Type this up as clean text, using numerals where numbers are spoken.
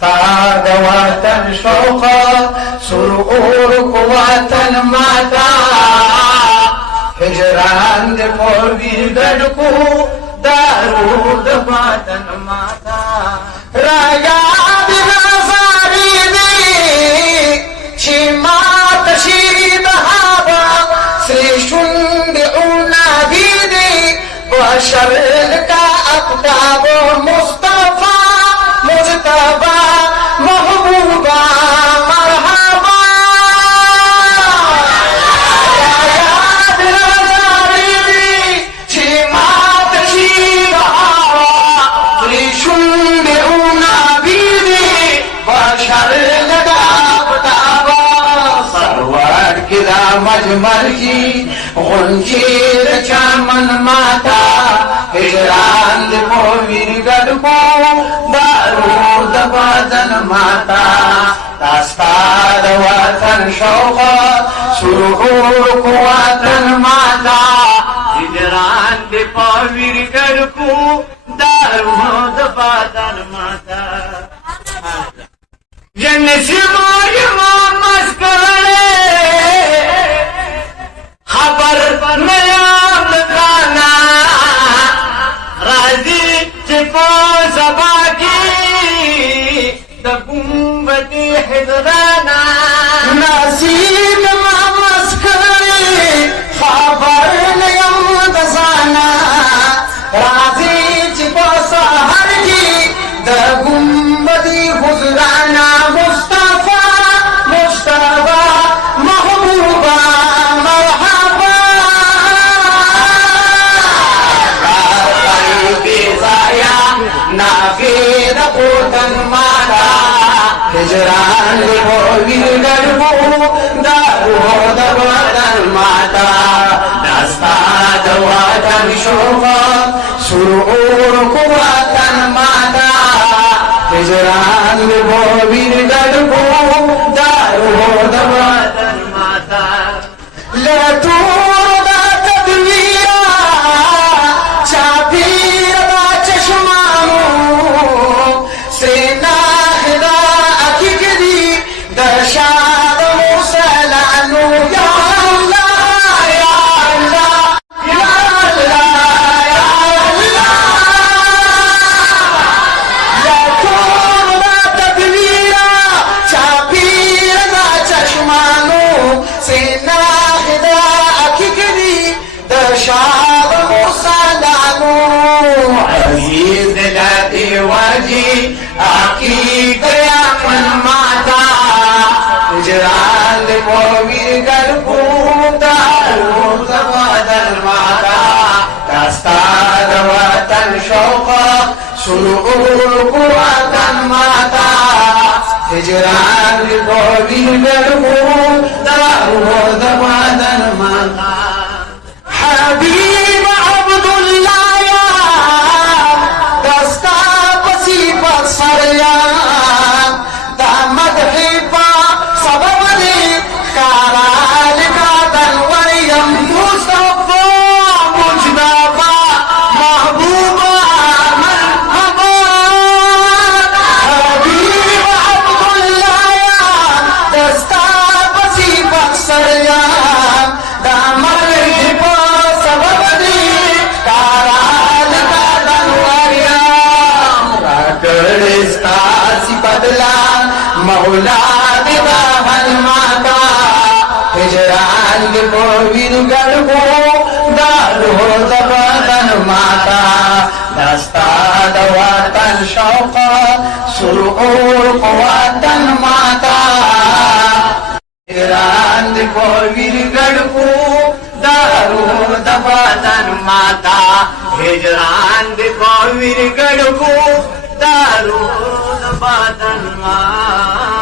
دستاد وطن شوقا سرور کو وطن ماتا هجران دے پوری گڑ کو دارود وطن ماتا رایا بنظاری دی شمات شید هابا سریشند اونا بیدی بشر کا اقداب مصطفی مجتبا محبوبا مرحبا یاد نظاری دی شمات شید هابا سریشند اونا بیدی بشر کا اقداب سرور کدا مجمل کی غنجیر چامن ماتا هجران دے پویر گڑ کو دارود بدن ماتا دستاد وطن شوقا سرور کو وطن ماتا هجران دے پویر گڑ کو دارود بدن ماتا جنسی موری مسکرے خبر نیام لگانا راضی چپو زبا کی دا گنبتی حضرانا نصیب ما مسکرے خبر نیام دزانا راضی چپو سہر کی دا گنبتی حضرانا مصطفی مجتبا محبوبا نافید پوتن ماتا هجران دے پویر گڑ کو دارود بدن ماتا دستاد وطن شوقا سرور کو وطن ماتا هجران دے پویر گڑ کو دارود بدن ماتا لتور دا تدویرا چاپیر دا چشمانو سینا خدا اکیگری درشاد موسلانو یا اللہ یا اللہ یا اللہ یا اللہ لتور دا تدویرا چاپیر دا چشمانو سینا خدا اکیگری درشاد موسلانو عزیز دلاتی واجی آقی گیا من ماتا هجران دے پویر گڑ کو دارود بدن ماتا دستاد وطن شوقا سرور کو وطن ماتا هجران دے پویر گڑ کو دارود بدن ماتا حبیب عبداللہ یا دستا پسی بسریا دا مدحی پا سبب دی کارال کا دلوریم مصطفی مجتبا محبوبا مرحبا حبیب عبداللہ یا دستا پسی بسریا دا مدحی پا سبب دی کارال کا دلوریم راکڑستا سی بدلا مولا دیدا حل ماتا هجران دے پویر گڑ کو دارود بدن ماتا دستاد وطن شوقا سرور کو وطن ماتا هجران دے پویر گڑ کو دارود بدن ماتا هجران دے پویر گڑ کو دارود بدن ماتا